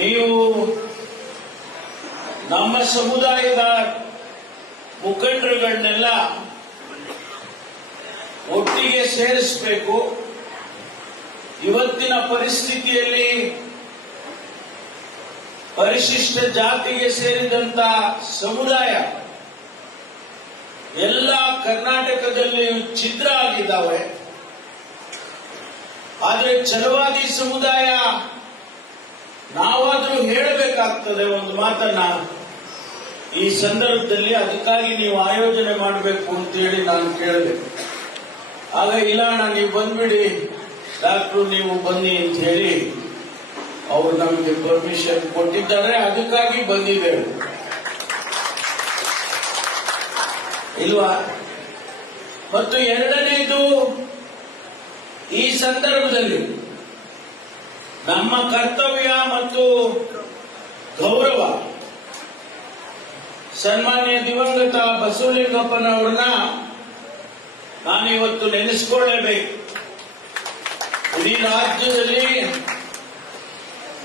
ನೀವು ನಮ್ಮ ಸಮುದಾಯದ ಮುಖಂಡರುಗಳನ್ನೆಲ್ಲ ಒಟ್ಟಿಗೆ ಸೇರಿಸಬೇಕು. ಇವತ್ತಿನ ಪರಿಸ್ಥಿತಿಯಲ್ಲಿ ಪರಿಶಿಷ್ಟ ಜಾತಿಗೆ ಸೇರಿದಂತ ಸಮುದಾಯ ಎಲ್ಲ ಕರ್ನಾಟಕದಲ್ಲಿ ಛಿದ್ರ ಆಗಿದ್ದಾವೆ. ಆದರೆ ಛಲವಾದಿ ಸಮುದಾಯ ನಾವಾದರೂ ಹೇಳಬೇಕಾಗ್ತದೆ ಒಂದು ಮಾತನ್ನ ಈ ಸಂದರ್ಭದಲ್ಲಿ. ಅದಕ್ಕಾಗಿ ನೀವು ಆಯೋಜನೆ ಮಾಡಬೇಕು ಅಂತೇಳಿ ನಾನು ಕೇಳಿದೆ. ಆಗ ಇಲ್ಲ ಅಣ್ಣ ನೀವು ಬಂದ್ಬಿಡಿ ಡಾಕ್ಟ್ರು, ನೀವು ಬನ್ನಿ ಅಂತ ಹೇಳಿ ಅವರು ನಮಗೆ ಪರ್ಮಿಷನ್ ಕೊಟ್ಟಿದ್ದಾರೆ. ಅದಕ್ಕಾಗಿ ಬಂದಿದ್ದೇವೆ ಇಲ್ವಾ. ಮತ್ತು ಎರಡನೇದು, ಈ ಸಂದರ್ಭದಲ್ಲಿ ನಮ್ಮ ಕರ್ತವ್ಯ ಮತ್ತು ಗೌರವ ಸನ್ಮಾನ್ಯ ದಿವಂಗತ ಬಸವಲಿಂಗಪ್ಪನವರನ್ನ ನಾನಿವತ್ತು ನೆನೆಸಿಕೊಳ್ಳೇಬೇಕು. ಇಡೀ ರಾಜ್ಯದಲ್ಲಿ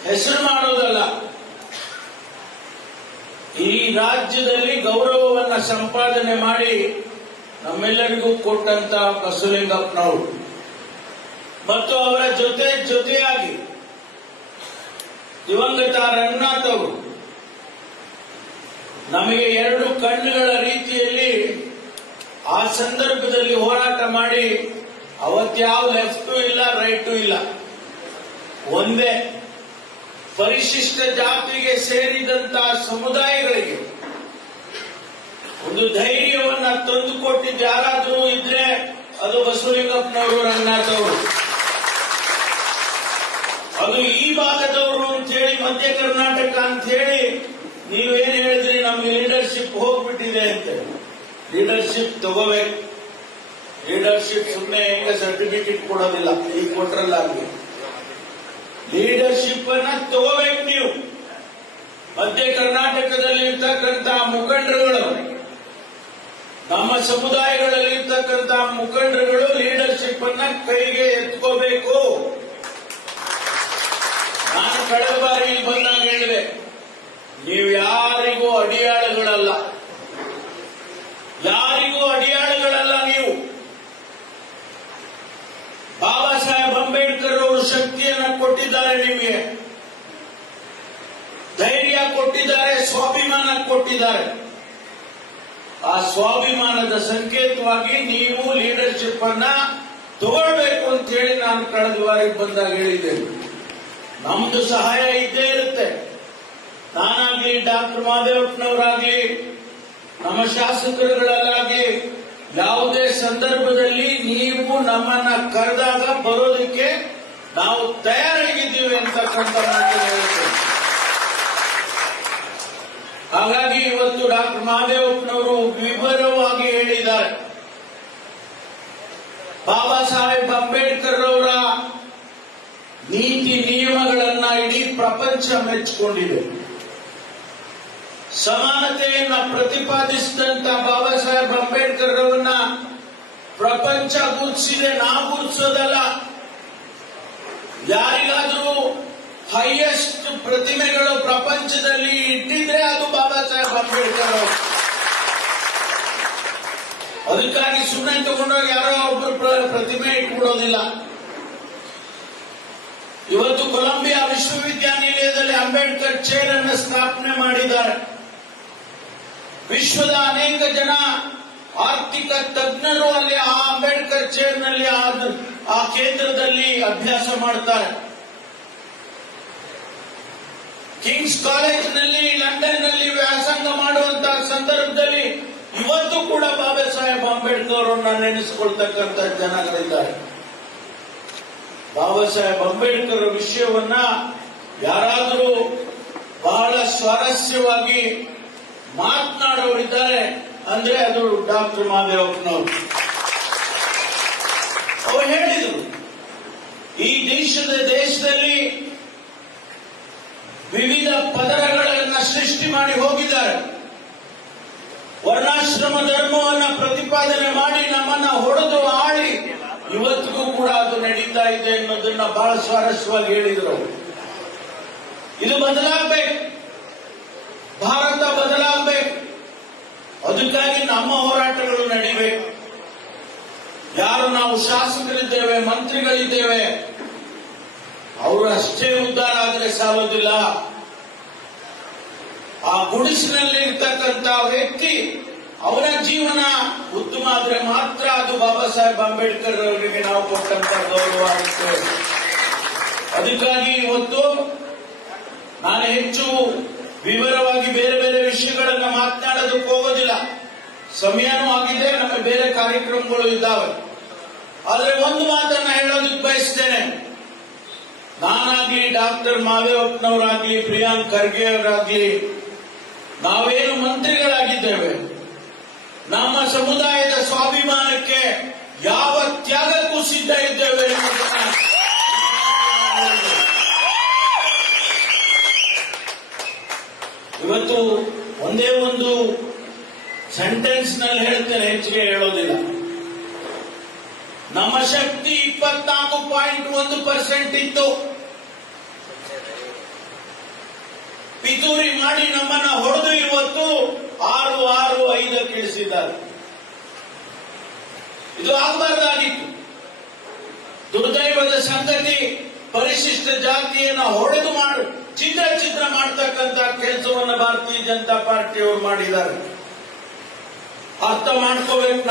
ಹೆಸರು ಮಾಡೋದಲ್ಲ, ಈ ರಾಜ್ಯದಲ್ಲಿ ಗೌರವವನ್ನ ಸಂಪಾದನೆ ಮಾಡಿ ನಮ್ಮೆಲ್ಲರಿಗೂ ಕೊಟ್ಟಂತ ಬಸವಲಿಂಗಪ್ಪನವರು ಮತ್ತು ಅವರ ಜೊತೆಯಾಗಿ ದಿವಂಗತ ರಂಗನಾಥ್ ಅವರು ನಮಗೆ ಎರಡು ಕಣ್ಣುಗಳ ರೀತಿಯಲ್ಲಿ ಆ ಸಂದರ್ಭದಲ್ಲಿ ಹೋರಾಟ ಮಾಡಿ, ಅವತ್ಯಾವ ಲೆಫ್ಟು ಇಲ್ಲ ರೈಟು ಇಲ್ಲ, ಒಂದೇ ಪರಿಶಿಷ್ಟ ಜಾತಿಗೆ ಸೇರಿದಂತಹ ಸಮುದಾಯಗಳಿಗೆ ಒಂದು ಧೈರ್ಯವನ್ನ ತಂದುಕೊಟ್ಟಿದ್ದು ಯಾರಾದರೂ ಇದ್ರೆ ಅದು ಬಸವಲಿಂಗಪ್ಪನವರು, ರಂಗನಾಥ್ ಅವರು. ಅದು ಈ ಭಾಗದವರು ಅಂತ ಹೇಳಿ, ಮಧ್ಯ ಕರ್ನಾಟಕ ಅಂತ ಹೇಳಿ ನೀವೇನ್ ಹೇಳಿದ್ರಿ, ನಮ್ಗೆ ಲೀಡರ್ಶಿಪ್ ಹೋಗ್ಬಿಟ್ಟಿದೆ ಅಂತ. ಲೀಡರ್ಶಿಪ್ ತಗೋಬೇಕು. ಲೀಡರ್ಶಿಪ್ ಸುಮ್ಮನೆ ಹೆಂಗ ಸರ್ಟಿಫಿಕೇಟ್ ಕೊಡೋದಿಲ್ಲ, ಈಗ ಕೊಟ್ರಲ್ಲ ಅಲ್ಲಿ. ಲೀಡರ್ಶಿಪ್ ಅನ್ನ ತಗೋಬೇಕು ನೀವು. ಮಧ್ಯ ಕರ್ನಾಟಕದಲ್ಲಿ ಇರ್ತಕ್ಕಂಥ ಮುಖಂಡರುಗಳು, ನಮ್ಮ ಸಮುದಾಯಗಳಲ್ಲಿ ಇರ್ತಕ್ಕಂಥ ಮುಖಂಡರುಗಳು ಲೀಡರ್ಶಿಪ್ ಅನ್ನ ಕೈಗೆ ಎತ್ಕೋಬೇಕು. ನಾನು ಕಳೆದ ಬಾರಿ ಬಂದಾಗ ಹೇಳಿದೆ, ನೀವು ಯಾರಿಗೂ ಅಡಿಯಾಳುಗಳಲ್ಲ, ಯಾರಿಗೂ ಅಡಿಯಾಳುಗಳಲ್ಲ. ನೀವು ಬಾಬಾ ಸಾಹೇಬ್ ಅಂಬೇಡ್ಕರ್ ಅವರು ಶಕ್ತಿಯನ್ನು ಕೊಟ್ಟಿದ್ದಾರೆ, ನಿಮಗೆ ಧೈರ್ಯ ಕೊಟ್ಟಿದ್ದಾರೆ, ಸ್ವಾಭಿಮಾನ ಕೊಟ್ಟಿದ್ದಾರೆ. ಆ ಸ್ವಾಭಿಮಾನದ ಸಂಕೇತವಾಗಿ ನೀವು ಲೀಡರ್ಶಿಪ್ ಅನ್ನ ತಗೊಳ್ಬೇಕು ಅಂತ ಹೇಳಿ ನಾನು ಕಳೆದ ಬಾರಿ ಬಂದಾಗ ಹೇಳಿದ್ದೇನೆ. ನಮ್ದು ಸಹಾಯ ಇದ್ದೇ ಇರುತ್ತೆ. ನಾನಾಗ್ಲಿ, ಡಾಕ್ಟರ್ ಮಹದೇವಪ್ಪನವರಾಗ್ಲಿ, ನಮ್ಮ ಶಾಸಕರುಗಳಲ್ಲಾಗ್ಲಿ, ಯಾವುದೇ ಸಂದರ್ಭದಲ್ಲಿ ನೀವು ನಮ್ಮನ್ನ ಕರೆದಾಗ ಬರೋದಕ್ಕೆ ನಾವು ತಯಾರಾಗಿದ್ದೀವಿ ಅಂತಕ್ಕಂಥ ಮಾತು ಹೇಳ್ತೇವೆ. ಹಾಗಾಗಿ ಇವತ್ತು ಡಾಕ್ಟರ್ ಮಹದೇವಪ್ಪನವರು ವಿವರವಾಗಿ ಹೇಳಿದ್ದಾರೆ. ಬಾಬಾ ಸಾಹೇಬ್ ಅಂಬೇಡ್ಕರ್ ಅವರ ನೀತಿ ನಿಯಮಗಳನ್ನ ಇಡೀ ಪ್ರಪಂಚ ಮೆಚ್ಚಿಕೊಂಡಿದೆ. ಸಮಾನತೆಯನ್ನ ಪ್ರತಿಪಾದಿಸಿದಂತ ಬಾಬಾ ಸಾಹೇಬ್ ಅಂಬೇಡ್ಕರ್ ಅವರನ್ನ ಪ್ರಪಂಚ ಗುರುತಿಸಿದೆ, ನಾವು ಗುರುತಿಸೋದಲ್ಲ. ಯಾರಿಗಾದ್ರೂ ಹೈಯೆಸ್ಟ್ ಪ್ರತಿಮೆಗಳು ಪ್ರಪಂಚದಲ್ಲಿ ಇಟ್ಟಿದ್ರೆ ಅದು ಬಾಬಾ ಸಾಹೇಬ್ ಅಂಬೇಡ್ಕರ್ ಅವರು. ಅದಕ್ಕಾಗಿ ಸುಮ್ಮನೆ ತಗೊಂಡೋಗಿ ಯಾರೋ ಒಬ್ಬರು ಪ್ರತಿಮೆ ಇಟ್ಬಿಡೋದಿಲ್ಲ. ಇವತ್ತು ಕೊಲಂಬಿಯಾ ವಿಶ್ವವಿದ್ಯಾನಿಲಯದಲ್ಲಿ ಅಂಬೇಡ್ಕರ್ ಚೇರ್ ಅನ್ನು ಸ್ಥಾಪನೆ ಮಾಡಿದ್ದಾರೆ. ವಿಶ್ವದ ಅನೇಕ ಜನ ಆರ್ಥಿಕ ತಜ್ಞರು ಅಲ್ಲಿ ಆ ಅಂಬೇಡ್ಕರ್ ಚೇರ್ನಲ್ಲಿ ಆ ಕೇಂದ್ರದಲ್ಲಿ ಅಭ್ಯಾಸ ಮಾಡ್ತಾರೆ. ಕಿಂಗ್ಸ್ ಕಾಲೇಜಿನಲ್ಲಿ, ಲಂಡನ್ ನಲ್ಲಿ ವ್ಯಾಸಂಗ ಮಾಡುವಂತಹ ಸಂದರ್ಭದಲ್ಲಿ ಇವತ್ತು ಕೂಡ ಬಾಬಾ ಸಾಹೇಬ್ ಅಂಬೇಡ್ಕರ್ ಅವರನ್ನ ನೆನೆಸಿಕೊಳ್ತಕ್ಕಂಥ ಜನಗಳಿದ್ದಾರೆ. ಬಾಬಾ ಸಾಹೇಬ್ ಅಂಬೇಡ್ಕರ್ ವಿಷಯವನ್ನ ಯಾರಾದರೂ ಬಹಳ ಸ್ವಾರಸ್ಯವಾಗಿ ಮಾತನಾಡೋರಿದ್ದಾರೆ ಅಂದ್ರೆ ಅದು ಡಾಕ್ಟರ್ ಮಹದೇವಪ್ಪನವರು. ಅವರು ಹೇಳಿದರು, ಈ ದೇಶದಲ್ಲಿ ವಿವಿಧ ಪದರಗಳನ್ನು ಸೃಷ್ಟಿ ಮಾಡಿ ಹೋಗಿದ್ದಾರೆ. ವರ್ಣಾಶ್ರಮ ಧರ್ಮವನ್ನು ಪ್ರತಿಪಾದನೆ ಮಾಡಿ ನಮ್ಮನ್ನ ಹೊಡೆದು ಆಳಿ ಇವತ್ತಿಗೂ ಕೂಡ ಅದು ನಡೀತಾ ಇದೆ ಅನ್ನೋದನ್ನ ಬಹಳ ಸ್ವಾರಸ್ಯವಾಗಿ ಹೇಳಿದರು. ಇದು ಬದಲಾಗಬೇಕು, ಭಾರತ ಬದಲಾಗಬೇಕು. ಅದಕ್ಕಾಗಿ ನಮ್ಮ ಹೋರಾಟಗಳು ನಡೀಬೇಕು. ಯಾರು ನಾವು ಶಾಸಕರಿದ್ದೇವೆ, ಮಂತ್ರಿಗಳಿದ್ದೇವೆ, ಅವರು ಅಷ್ಟೇ ಉದ್ಧಾರ ಆದರೆ ಸಾಲೋದಿಲ್ಲ. ಆ ಗುಡಿಸಿನಲ್ಲಿ ಇರ್ತಕ್ಕಂಥ ವ್ಯಕ್ತಿ ಅವರ ಜೀವನ ಉತ್ತಮ ಆದ್ರೆ ಮಾತ್ರ ಅದು ಬಾಬಾ ಸಾಹೇಬ್ ಅಂಬೇಡ್ಕರ್ ಅವರಿಗೆ ನಾವು ಕೊಟ್ಟಂತ ಗೌರವ ಆಗುತ್ತೆ. ಅದಕ್ಕಾಗಿ ಇವತ್ತು ನಾನು ಹೆಚ್ಚು ವಿವರವಾಗಿ ಬೇರೆ ಬೇರೆ ವಿಷಯಗಳನ್ನ ಮಾತನಾಡೋದಕ್ಕೆ ಹೋಗೋದಿಲ್ಲ. ಸಮಯನೂ ಆಗಿದೆ, ನಮಗೆ ಬೇರೆ ಕಾರ್ಯಕ್ರಮಗಳು ಇದ್ದಾವೆ. ಆದ್ರೆ ಒಂದು ಮಾತನ್ನ ಹೇಳೋದಕ್ಕೆ ಬಯಸ್ತೇನೆ. ನಾನಾಗ್ಲಿ, ಡಾಕ್ಟರ್ ಮಾದೇವಪ್ಪನವರಾಗ್ಲಿ, ಪ್ರಿಯಾಂಕ್ ಖರ್ಗೆ ಅವರಾಗ್ಲಿ, ನಾವೇನು ಮಂತ್ರಿಗಳಾಗಿದ್ದೇವೆ, ನಮ್ಮ ಸಮುದಾಯದ ಸ್ವಾಭಿಮಾನಕ್ಕೆ ಯಾವ ತ್ಯಾಗಕ್ಕೂ ಸಿದ್ಧ ಇದ್ದೇವೆ ಎನ್ನುವುದನ್ನ ಇವತ್ತು ಒಂದೇ ಒಂದು ಸೆಂಟೆನ್ಸ್ ನಲ್ಲಿ ಹೇಳ್ತೇನೆ, ಹೆಚ್ಚಿಗೆ ಹೇಳೋದಿಲ್ಲ. ನಮ್ಮ ಶಕ್ತಿ 24.1% ಇತ್ತು. ಪಿತೂರಿ ಮಾಡಿ ನಮ್ಮನ್ನ ಹೊಡೆದು ಇವತ್ತು 6.65 ಇಳಿಸಿದ್ದಾರೆ. ಇದು ಆಗಬಾರ್ದಾಗಿತ್ತು. ದುರ್ದೈವದ ಸಂಗತಿ, ಪರಿಶಿಷ್ಟ ಜಾತಿಯನ್ನ ಹೊಡೆದು ಛಿದ್ರ ಮಾಡತಕ್ಕಂತ ಕೆಲಸವನ್ನ ಭಾರತೀಯ ಜನತಾ ಪಾರ್ಟಿಯವರು ಮಾಡಿದ್ದಾರೆ. ಅರ್ಥ ಮಾಡ್ಕೋಬೇಕು.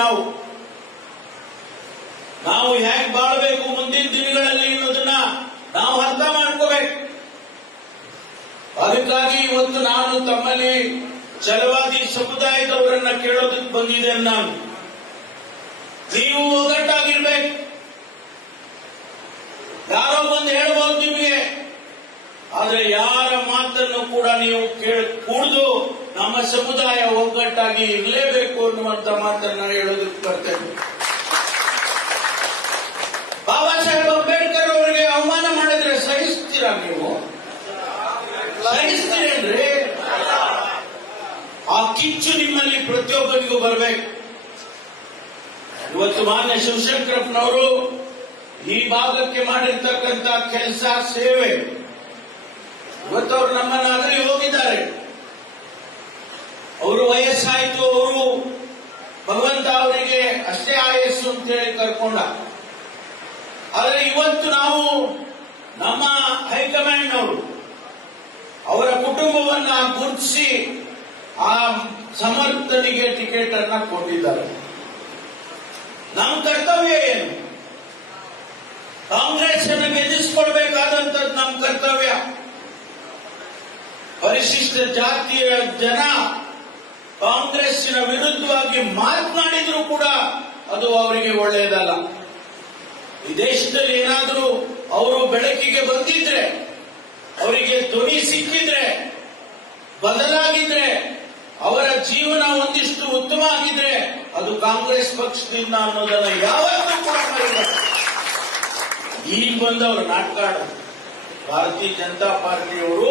ನಾವು ಹೇಗೆ ಬಾಳಬೇಕು ಮುಂದಿನ ದಿನಗಳಲ್ಲಿ ಅನ್ನೋದನ್ನ ನಾವು ಅರ್ಥ ಮಾಡ್ಕೋಬೇಕು. ಅದಕ್ಕಾಗಿ ಇವತ್ತು ನಾನು ತಮ್ಮಲ್ಲಿ ಛಲವಾದಿ ಸಮುದಾಯದವರನ್ನ ಕೇಳೋದಕ್ಕೆ ಬಂದಿದ್ದೇನೆ. ನೀವು ಒಗ್ಗಟ್ಟಾಗಿರ್ಬೇಕು. ಯಾರೋ ಬಂದು ಹೇಳ್ಬೋದು ನಿಮಗೆ, ಆದ್ರೆ ಯಾರ ಮಾತನ್ನು ಕೂಡ ನೀವು ಕೂಡದು ನಮ್ಮ ಸಮುದಾಯ ಒಗ್ಗಟ್ಟಾಗಿ ಇರಲೇಬೇಕು ಅನ್ನುವಂತ ಮಾತನ್ನ ಹೇಳೋದಕ್ಕೆ ಬರ್ತೇನೆ. ಬಾಬಾ ಸಾಹೇಬ್ ಅಂಬೇಡ್ಕರ್ ಅವರಿಗೆ ಅವಮಾನ ಮಾಡಿದ್ರೆ ಸಹಿಸ್ತೀರಾ? ನೀವು ಸಹಿಸ್ತೀರೇನ್ರಿ? ಆ ಕಿಚ್ಚು ನಿಮ್ಮಲ್ಲಿ ಪ್ರತಿಯೊಬ್ಬರಿಗೂ ಬರಬೇಕು. ಇವತ್ತು ಮಾನ್ಯ ಶಿವಶಂಕರಪ್ಪನವರು ಈ ಭಾಗಕ್ಕೆ ಮಾಡಿರ್ತಕ್ಕಂಥ ಕೆಲಸ, ಸೇವೆ, ಇವತ್ತು ಅವರು ನಮ್ಮನ್ನ ಅಗಲಿ ಹೋಗಿದ್ದಾರೆ. ಅವರು ವಯಸ್ಸಾಯ್ತು, ಅವರು ಭಗವಂತ ಅವರಿಗೆ ಅಷ್ಟೇ ಆಯಸ್ಸು ಅಂತೇಳಿ ಕರ್ಕೊಂಡ. ಆದರೆ ಇವತ್ತು ನಾವು ನಮ್ಮ ಹೈಕಮಾಂಡ್ನವರು ಅವರ ಕುಟುಂಬವನ್ನ ಗುರುತಿಸಿ ಆ ಸಮರ್ಥನಿಗೆ ಟಿಕೆಟ್ ಅನ್ನ ಕೊಟ್ಟಿದ್ದಾರೆ. ನಮ್ಮ ಕರ್ತವ್ಯ ಏನು? ಕಾಂಗ್ರೆಸ್ ಅನ್ನು ಗೆಲ್ಲಿಸಿಕೊಳ್ಬೇಕಾದಂಥದ್ದು ನಮ್ಮ ಕರ್ತವ್ಯ. ಪರಿಶಿಷ್ಟ ಜಾತಿಯ ಜನ ಕಾಂಗ್ರೆಸ್ಸಿನ ವಿರುದ್ಧವಾಗಿ ಮಾತನಾಡಿದ್ರು ಕೂಡ ಅದು ಅವರಿಗೆ ಒಳ್ಳೆಯದಲ್ಲ. ಈ ದೇಶದಲ್ಲಿ ಏನಾದರೂ ಅವರು ಬೆಳಕಿಗೆ ಬಂದಿದ್ರೆ, ಅವರಿಗೆ ಧ್ವನಿ ಸಿಕ್ಕಿದ್ರೆ, ಬದಲಾಗಿದ್ರೆ, ಅವರ ಜೀವನ ಒಂದಿಷ್ಟು ಉತ್ತಮ ಆಗಿದ್ರೆ ಅದು ಕಾಂಗ್ರೆಸ್ ಪಕ್ಷದಿಂದ ಅನ್ನೋದನ್ನ ಯಾವತ್ತೂ ಕೂಡ ಮರೆಯಬಾರದು. ಈಗ ಬಂದವರು ನಾಟಕ ಆಡೋದು, ಭಾರತೀಯ ಜನತಾ ಪಾರ್ಟಿಯವರು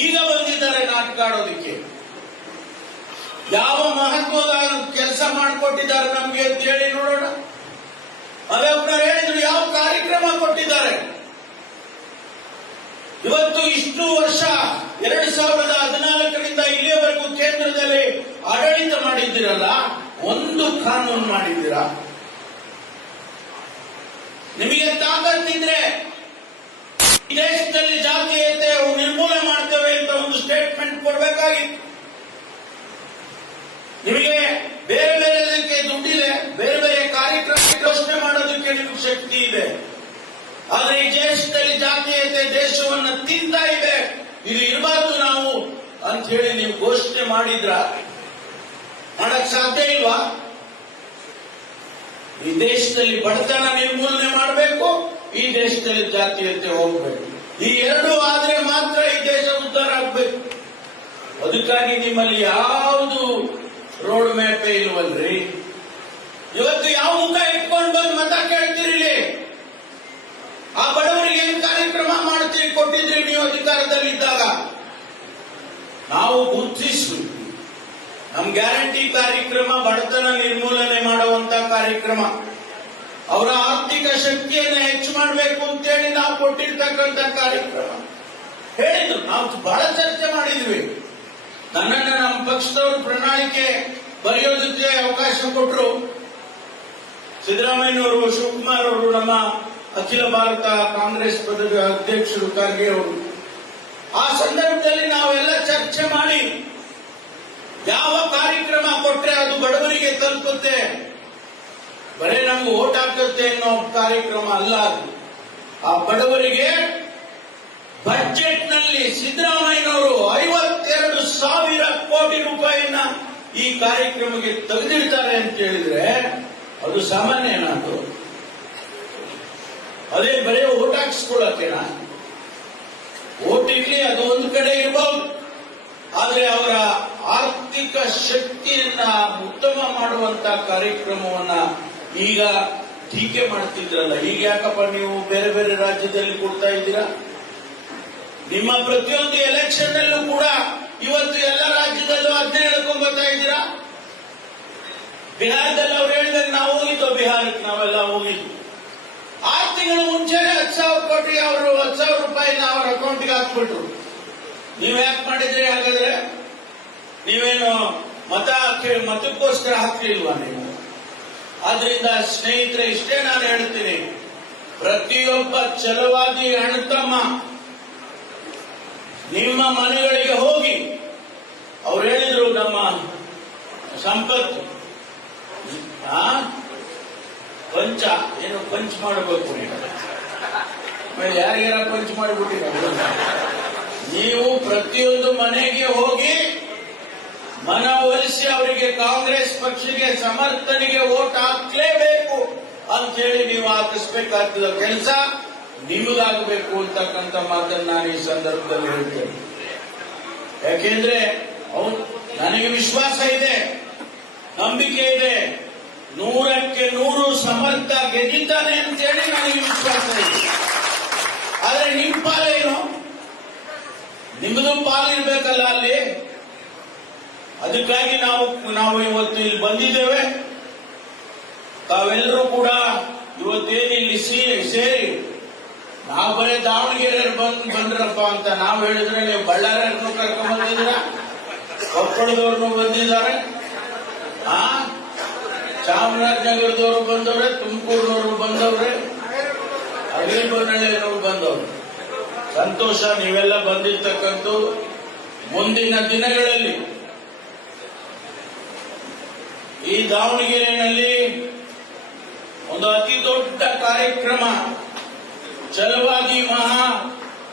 ಈಗ ಬಂದಿದ್ದಾರೆ ನಾಟಕ ಆಡೋದಕ್ಕೆ. ಯಾವ ಮಹತ್ವದ ಕೆಲಸ ಮಾಡಿಕೊಟ್ಟಿದ್ದಾರೆ ನಮ್ಗೆ ಅಂತ ಹೇಳಿ ನೋಡೋಣ. ಅದೇಬ್ರು ಹೇಳಿದ್ರು, ಯಾವ ಕಾರ್ಯಕ್ರಮ ಕೊಟ್ಟಿದ್ದಾರೆ? ಇವತ್ತು ಇಷ್ಟು ವರ್ಷ 2014ರಿಂದ ಇಲ್ಲಿಯವರೆಗೂ ಕೇಂದ್ರದಲ್ಲಿ ಆಡಳಿತ ಮಾಡಿದ್ದೀರಲ್ಲ, ಒಂದು ಕಾನೂನು ಮಾಡಿದ್ದೀರಾ? ನಿಮಗೆ ತಾಕತ್ತಿದ್ರೆ ಈ ದೇಶದಲ್ಲಿ ಜಾತೀಯತೆ ನಿರ್ಮೂಲನೆ ಮಾಡ್ತೇವೆ ಅಂತ ಒಂದು ಸ್ಟೇಟ್ಮೆಂಟ್ ಕೊಡಬೇಕಾಗಿತ್ತು. ನಿಮಗೆ ಬೇರೆ ಬೇರೆದಕ್ಕೆ ದುಡ್ಡಿದೆ, ಬೇರೆ ಬೇರೆ ಕಾರ್ಯಕ್ರಮ ಘೋಷಣೆ ಮಾಡೋದಕ್ಕೆ ನಿಮಗೆ ಶಕ್ತಿ ಇದೆ. ಆದ್ರೆ ಈ ದೇಶದಲ್ಲಿ ಜಾತೀಯತೆ ದೇಶವನ್ನ ತಿಂತಾ ಇದೆ, ಇದು ಇರಬಾರ್ದು ನಾವು ಅಂತ ಹೇಳಿ ನೀವು ಘೋಷಣೆ ಮಾಡಿದ್ರ ಮಾಡಕ್ ಸಾಧ್ಯ ಇಲ್ವಾ? ಈ ದೇಶದಲ್ಲಿ ಬಡತನ ನಿರ್ಮೂಲನೆ ಮಾಡಬೇಕು, ಈ ದೇಶದಲ್ಲಿ ಜಾತೀಯತೆ ಹೋಗ್ಬೇಕು. ಈ ಎರಡು ಆದ್ರೆ ಮಾತ್ರ ಈ ದೇಶ ಉದ್ಧಾರ ಆಗ್ಬೇಕು. ಅದಕ್ಕಾಗಿ ನಿಮ್ಮಲ್ಲಿ ಯಾವುದು ರೋಡ್ ಮ್ಯಾಪೇ ಇಲ್ವಲ್ರಿ. ಇವತ್ತು ಯಾವ ಮುಖ ಇಟ್ಕೊಂಡು ಬಂದು ಮತ ಕೇಳ್ತೀರಿ? ಆ ಬಡವರಿಗೆ ಏನ್ ಕಾರ್ಯಕ್ರಮ ಮಾಡ್ತೀರಿ? ಕೊಟ್ಟಿದ್ರಿ ನೀವು ಅಧಿಕಾರದಲ್ಲಿದ್ದಾಗ. ನಾವು ಗುರುತಿಸ್ಬೇಕು. ನಮ್ ಗ್ಯಾರಂಟಿ ಕಾರ್ಯಕ್ರಮ ಬಡತನ ನಿರ್ಮೂಲನೆ ಮಾಡುವಂತ ಕಾರ್ಯಕ್ರಮ, ಅವರ ಆರ್ಥಿಕ ಶಕ್ತಿಯನ್ನು ಹೆಚ್ಚು ಮಾಡಬೇಕು ಅಂತೇಳಿ ನಾವು ಕೊಟ್ಟಿರ್ತಕ್ಕಂಥ ಕಾರ್ಯಕ್ರಮ. ಹೇಳಿದ್ರು. ನಾವು ಬಹಳ ಚರ್ಚೆ ಮಾಡಿದ್ವಿ. ನನ್ನನ್ನು ನಮ್ಮ ಪಕ್ಷದವರು ಪ್ರಣಾಳಿಕೆ ಬರೆಯೋದಕ್ಕೆ ಅವಕಾಶ ಕೊಟ್ಟರು. ಸಿದ್ದರಾಮಯ್ಯನವರು, ಶಿವಕುಮಾರ್ ಅವರು, ನಮ್ಮ ಅಖಿಲ ಭಾರತ ಕಾಂಗ್ರೆಸ್ ಪದವಿ ಅಧ್ಯಕ್ಷರು ಖರ್ಗೆ ಅವರು. ಆ ಸಂದರ್ಭದಲ್ಲಿ ನಾವೆಲ್ಲ ಚರ್ಚೆ ಮಾಡಿ ಯಾವ ಕಾರ್ಯಕ್ರಮ ಕೊಟ್ರೆ ಅದು ಬಡವರಿಗೆ ತಲುಪುತ್ತೆ, ಬರೇ ನಮ್ಗೆ ಓಟ್ ಹಾಕುತ್ತೆ ಅನ್ನೋ ಕಾರ್ಯಕ್ರಮ ಅಲ್ಲ ಅದು. ಆ ಬಡವರಿಗೆ ಬಜೆಟ್ ನಲ್ಲಿ ಸಿದ್ದರಾಮಯ್ಯನವರು 52,000 ಕೋಟಿ ರೂಪಾಯಿನ ಈ ಕಾರ್ಯಕ್ರಮಕ್ಕೆ ತೆಗೆದಿಡ್ತಾರೆ ಅಂತ ಹೇಳಿದ್ರೆ ಅದು ಸಾಮಾನ್ಯನಾ? ಅದು ಅದೇ ಬರೀ ಓಟ್ ಹಾಕಿಸ್ಕೊಳ್ಳೋಕೆನ? ಓಟ್ ಇರ್ಲಿ, ಅದು ಒಂದು ಕಡೆ ಇರಬಹುದು, ಆದ್ರೆ ಅವರ ಆರ್ಥಿಕ ಶಕ್ತಿಯನ್ನ ಉತ್ತಮ ಮಾಡುವಂತ ಕಾರ್ಯಕ್ರಮವನ್ನ ಈಗ ಟೀಕೆ ಮಾಡ್ತಿದ್ರಲ್ಲ. ಈಗ ಯಾಕಪ್ಪ ನೀವು ಬೇರೆ ಬೇರೆ ರಾಜ್ಯದಲ್ಲಿ ಕೊಡ್ತಾ ಇದ್ದೀರಾ? ನಿಮ್ಮ ಪ್ರತಿಯೊಂದು ಎಲೆಕ್ಷನ್ ಅಲ್ಲೂ ಕೂಡ ಇವತ್ತು ಎಲ್ಲ ರಾಜ್ಯದಲ್ಲೂ 17 ಬರ್ತಾ ಇದ್ದೀರಾ. ಬಿಹಾರದಲ್ಲಿ ಅವ್ರು ಹೇಳಿದ್ರೆ ನಾವು ಹೋಗಿದ್ದು, ಬಿಹಾರಕ್ಕೆ ನಾವೆಲ್ಲ ಹೋಗಿದ್ವಿ. 6 ತಿಂಗಳು ಮುಂಚೆ 10,000 ಕೋಟಿ ಅವರು 10,000 ರೂಪಾಯಿನ ಅವರ ಅಕೌಂಟ್ಗೆ ಹಾಕ್ಬಿಟ್ರು. ನೀವ್ ಯಾಕೆ ಮಾಡಿದ್ರಿ ಹಾಗಾದ್ರೆ? ನೀವೇನು ಮತಕ್ಕೋಸ್ಕರ ಹಾಕ್ಲಿಲ್ವಾ ನೀವು? ಆದ್ರಿಂದ ಸ್ನೇಹಿತರೆ, ಇಷ್ಟೇ ನಾನು ಹೇಳ್ತೀನಿ, ಪ್ರತಿಯೊಬ್ಬ ಛಲವಾದಿ ಅಣ್ಣತಮ್ಮ ನಿಮ್ಮ ಮನೆಗಳಿಗೆ ಹೋಗಿ, ಅವ್ರು ಹೇಳಿದ್ರು ನಮ್ಮ ಸಂಪತ್ತು ಪಂಚ್ ಮಾಡಬೇಕು, ಆಮೇಲೆ ಯಾರಿಗಾರ ಪಂಚ್ ಮಾಡಿಬಿಟ್ಟಿರ. ನೀವು ಪ್ರತಿಯೊಂದು ಮನೆಗೆ ಹೋಗಿ ಮನವೊಲಿಸಿ ಅವರಿಗೆ ಕಾಂಗ್ರೆಸ್ ಪಕ್ಷಕ್ಕೆ ಸಮರ್ಥನೆಗೆ ವೋಟ್ ಹಾಕ್ಲೇಬೇಕು ಅಂತ ಹೇಳಿ ನೀವು ಹಾಕಿಸ್ಬೇಕಾಗ್ತದ ಕೆಲಸ ನಿಮಗಾಗಬೇಕು ಅಂತಕ್ಕಂಥ ಮಾತನ್ನ ನಾನು ಈ ಸಂದರ್ಭದಲ್ಲಿ ಹೇಳ್ತೇನೆ. ಯಾಕೆಂದ್ರೆ ನನಗೆ ವಿಶ್ವಾಸ ಇದೆ, ನಂಬಿಕೆ ಇದೆ, 100ಕ್ಕೆ 100 ಸಮರ್ಥ ಗೆದ್ದಿದ್ದಾನೆ ಅಂತೇಳಿ ನನಗೆ ವಿಶ್ವಾಸ ಇದೆ. ಆದ್ರೆ ನಿಮ್ ಪಾಲೇನು? ನಿಮ್ಮದು ಪಾಲಿರ್ಬೇಕಲ್ಲ ಅಲ್ಲಿ. ಅದಕ್ಕಾಗಿ ನಾವು ಇವತ್ತು ಇಲ್ಲಿ ಬಂದಿದ್ದೇವೆ. ತಾವೆಲ್ಲರೂ ಕೂಡ ಇವತ್ತೇನು ಇಲ್ಲಿ ಸೇರಿ ನಾವು ಬರೀ ದಾವಣಗೆರೆ ಬಂದ್ರಪ್ಪ ಅಂತ ನಾವು ಹೇಳಿದ್ರೆ, ನೀವು ಬಳ್ಳಾರಿಯವ್ರನ್ನು ಕರ್ಕೊಂಡ್ ಬಂದಿದ್ದೀರಾ, ಕೊಪ್ಪಳದವ್ರನ್ನು ಬಂದಿದ್ದಾರೆ, ಚಾಮರಾಜನಗರದವರು ಬಂದವ್ರೆ, ತುಮಕೂರಿನವರು ಬಂದವ್ರೆ, ಅಗ್ರಿಬೊನ್ನಳ್ಳಿಯವರು ಬಂದವ್ರು. ಸಂತೋಷ, ನೀವೆಲ್ಲ ಬಂದಿರ್ತಕ್ಕಂಥ. ಮುಂದಿನ ದಿನಗಳಲ್ಲಿ ಈ ದಾವಣಗೆರೆಯಲ್ಲಿ ಒಂದು ಅತಿ ದೊಡ್ಡ ಕಾರ್ಯಕ್ರಮ, ಛಲವಾದಿ ಮಹಾ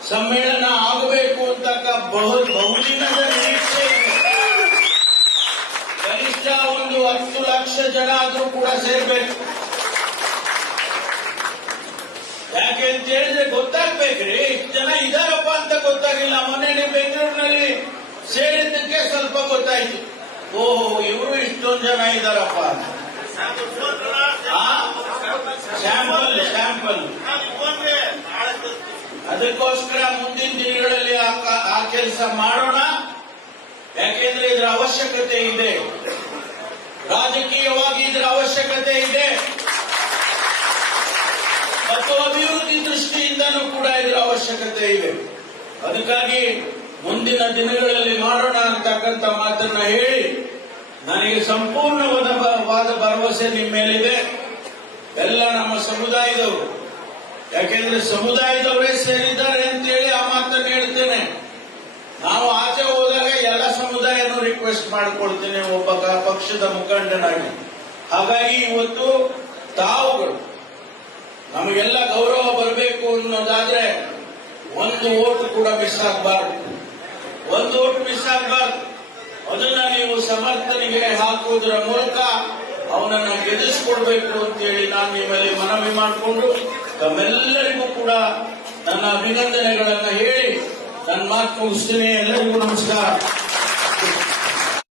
ಸಮ್ಮೇಳನ ಆಗಬೇಕು ಅಂತಕ್ಕ ಬಹುದಿನದ ನಿರೀಕ್ಷೆ ಇದೆ. ಕನಿಷ್ಠ ಒಂದು 10 ಲಕ್ಷ ಜನ ಆದ್ರೂ ಕೂಡ ಸೇರ್ಬೇಕು. ಯಾಕೆ ಅಂತ ಹೇಳಿದ್ರೆ ಗೊತ್ತಾಗ್ಬೇಕ್ರಿ, ಇಷ್ಟು ಜನ ಇದಾರಪ್ಪ ಅಂತ ಗೊತ್ತಾಗಿಲ್ಲ. ಮೊನ್ನೆ ನೀವು ಬೆಂಗಳೂರಿನಲ್ಲಿ ಸೇರಿದ್ದಕ್ಕೆ ಸ್ವಲ್ಪ ಗೊತ್ತಾಯ್ತು, ಓಹೋ ಇವರು ಇಷ್ಟೊಂದು ಜನ ಇದಾರಪ್ಪ ಅಂತ. ಸ್ಯಾಂಪಲ್ ಅದಕ್ಕೋಸ್ಕರ ಮುಂದಿನ ದಿನಗಳಲ್ಲಿ ಆ ಕೆಲಸ ಮಾಡೋಣ. ಯಾಕೆಂದ್ರೆ ಇದರ ಅವಶ್ಯಕತೆ ಇದೆ, ರಾಜಕೀಯವಾಗಿ ಇದರ ಅವಶ್ಯಕತೆ ಇದೆ, ಮತ್ತು ಅಭಿವೃದ್ಧಿ ದೃಷ್ಟಿಯಿಂದನೂ ಕೂಡ ಇದರ ಅವಶ್ಯಕತೆ ಇದೆ. ಅದಕ್ಕಾಗಿ ಮುಂದಿನ ದಿನಗಳಲ್ಲಿ ಮಾಡೋಣ ಅಂತಕ್ಕಂಥ ಮಾತನ್ನ ಹೇಳಿ, ನನಗೆ ಸಂಪೂರ್ಣವಾದ ಭರವಸೆ ನಿಮ್ಮ ಮೇಲಿದೆ. ಎಲ್ಲ ನಮ್ಮ ಸಮುದಾಯದವರು, ಯಾಕೆಂದ್ರೆ ಸಮುದಾಯದವರೇ ಸೇರಿದ್ದಾರೆ ಅಂತೇಳಿ ಆ ಮಾತನ್ನು ಹೇಳ್ತೇನೆ. ನಾವು ಆಚೆ ಹೋದಾಗ ಎಲ್ಲ ಸಮುದಾಯನೂ ರಿಕ್ವೆಸ್ಟ್ ಮಾಡಿಕೊಳ್ತೇನೆ ಒಬ್ಬ ಪಕ್ಷದ ಮುಖಂಡನಾಗಿ. ಹಾಗಾಗಿ ಇವತ್ತು ತಾವುಗಳು ನಮಗೆಲ್ಲ ಗೌರವ ಬರಬೇಕು ಅನ್ನೋದಾದ್ರೆ ಒಂದು ಓಟ್ ಕೂಡ ಮಿಸ್ ಆಗಬಾರ್ದು, ಒಂದು ಓಟ್ ಮಿಸ್ ಆಗಬಾರ್ದು. ಅದನ್ನ ನೀವು ಸಮರ್ಥನೆಗೆ ಹಾಕುವುದರ ಮೂಲಕ ಅವನನ್ನ ಗೆಲ್ಲಿಸಿಕೊಡ್ಬೇಕು ಅಂತೇಳಿ ನಾನು ನಿಮ್ಮಲ್ಲಿ ಮನವಿ ಮಾಡಿಕೊಂಡು ತಮ್ಮೆಲ್ಲರಿಗೂ ಕೂಡ ನನ್ನ ಅಭಿನಂದನೆಗಳನ್ನ ಹೇಳಿ ನನ್ನ ಮಾತು ಮುಗಿಸ್ತೀನಿ. ಎಲ್ಲರಿಗೂ ನಮಸ್ಕಾರ.